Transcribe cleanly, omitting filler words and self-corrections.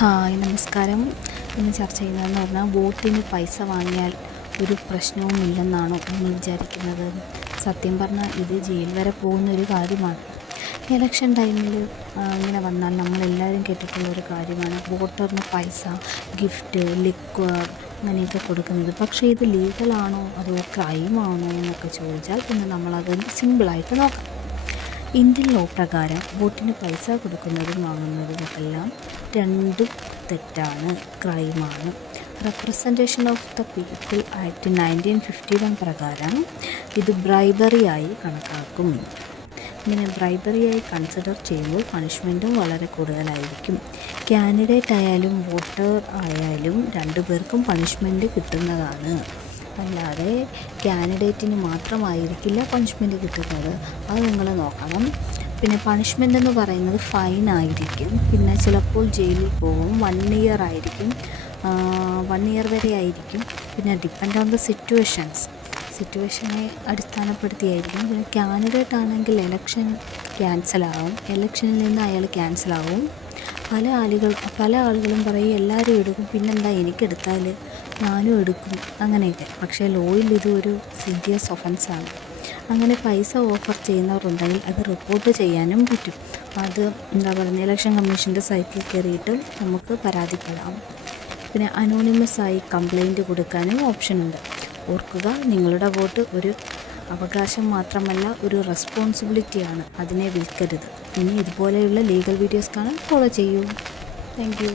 Hi നമസ്കാരം. ഇന്ന് ചർച്ച ചെയ്യുന്നതെന്ന് പറഞ്ഞാൽ വോട്ടിന് പൈസ വാങ്ങിയാൽ ഒരു പ്രശ്നവുമില്ലെന്നാണോ നിങ്ങൾ വിചാരിക്കുന്നത്? സത്യം പറഞ്ഞാൽ ഇത് ജയിൽ വരെ പോകുന്നൊരു കാര്യമാണ്. ഇലക്ഷൻ ടൈമിൽ ഇങ്ങനെ വന്നാൽ നമ്മളെല്ലാവരും കേട്ടിട്ടുള്ള ഒരു കാര്യമാണ് വോട്ടറിന് പൈസ, ഗിഫ്റ്റ്, ലിക്വർ അങ്ങനെയൊക്കെ കൊടുക്കുന്നത്. പക്ഷേ ഇത് ലീഗലാണോ അതോ ക്രൈമാണോ എന്നൊക്കെ ചോദിച്ചാൽ പിന്നെ നമ്മളത് സിമ്പിളായിട്ട് നോക്കാം. ഇന്ത്യൻ ലോ പ്രകാരം വോട്ടിന് പൈസ കൊടുക്കുന്നതും വാങ്ങുന്നതുമെല്ലാം രണ്ടും തെറ്റാണ്, ക്രൈമാണ്. Representation of the people act 1951 പ്രകാരം ഇത് ബ്രൈബറിയായി കണക്കാക്കും. ഇങ്ങനെ ബ്രൈബറിയായി കൺസിഡർ ചെയ്യുമ്പോൾ പണിഷ്മെൻറ്റും വളരെ കൂടുതലായിരിക്കും. കാൻഡിഡേറ്റ് ആയാലും വോട്ടർ ആയാലും രണ്ടുപേർക്കും പണിഷ്മെൻറ്റ് കിട്ടുന്നതാണ്. അല്ലാതെ കാൻഡിഡേറ്റിന് മാത്രമായിരിക്കില്ല പണിഷ്മെൻറ്റ് കിട്ടുന്നത്, അത് നിങ്ങൾ നോക്കണം. പിന്നെ പണിഷ്മെൻ്റ് എന്ന് പറയുന്നത് ഫൈനായിരിക്കും, പിന്നെ ചിലപ്പോൾ ജയിലിൽ പോകും, 1 ഇയർ ആയിരിക്കും, 1 ഇയർ വരെ ആയിരിക്കും. പിന്നെ ഡിപ്പെൻഡ് ഓൺ ദ സിറ്റുവേഷനെ അടിസ്ഥാനപ്പെടുത്തിയായിരിക്കും. പിന്നെ കാൻഡിഡേറ്റ് ആണെങ്കിൽ ഇലക്ഷൻ ക്യാൻസലാകും, ഇലക്ഷനിൽ നിന്ന് അയാൾ ക്യാൻസലാകും. പല ആളുകളും പറയും എല്ലാവരും എടുക്കും, പിന്നെന്താ എനിക്കെടുത്താൽ ഞാനും എടുക്കും അങ്ങനെയൊക്കെ. പക്ഷേ ലോയിൽ ഇതൊരു സീരിയസ് ഒഫൻസാണ്. അങ്ങനെ പൈസ ഓഫർ ചെയ്യുന്നവരുണ്ടെങ്കിൽ അത് റിപ്പോർട്ട് ചെയ്യാനും പറ്റും. അത് ഇലക്ഷൻ കമ്മീഷൻ്റെ സൈറ്റിൽ കയറിയിട്ട് നമുക്ക് പരാതിപ്പെടാം. പിന്നെ അനോണിമസായി കംപ്ലൈൻറ്റ് കൊടുക്കാനും ഓപ്ഷനുണ്ട്. ഓർക്കുക, നിങ്ങളുടെ വോട്ട് ഒരു അവകാശം മാത്രമല്ല, ഒരു റെസ്പോൺസിബിലിറ്റിയാണ്. അതിനെ വിൽക്കരുത്. ഇനി ഇതുപോലെയുള്ള ലീഗൽ വീഡിയോസ് കാണാൻ ഫോളോ ചെയ്യൂ. Thank you.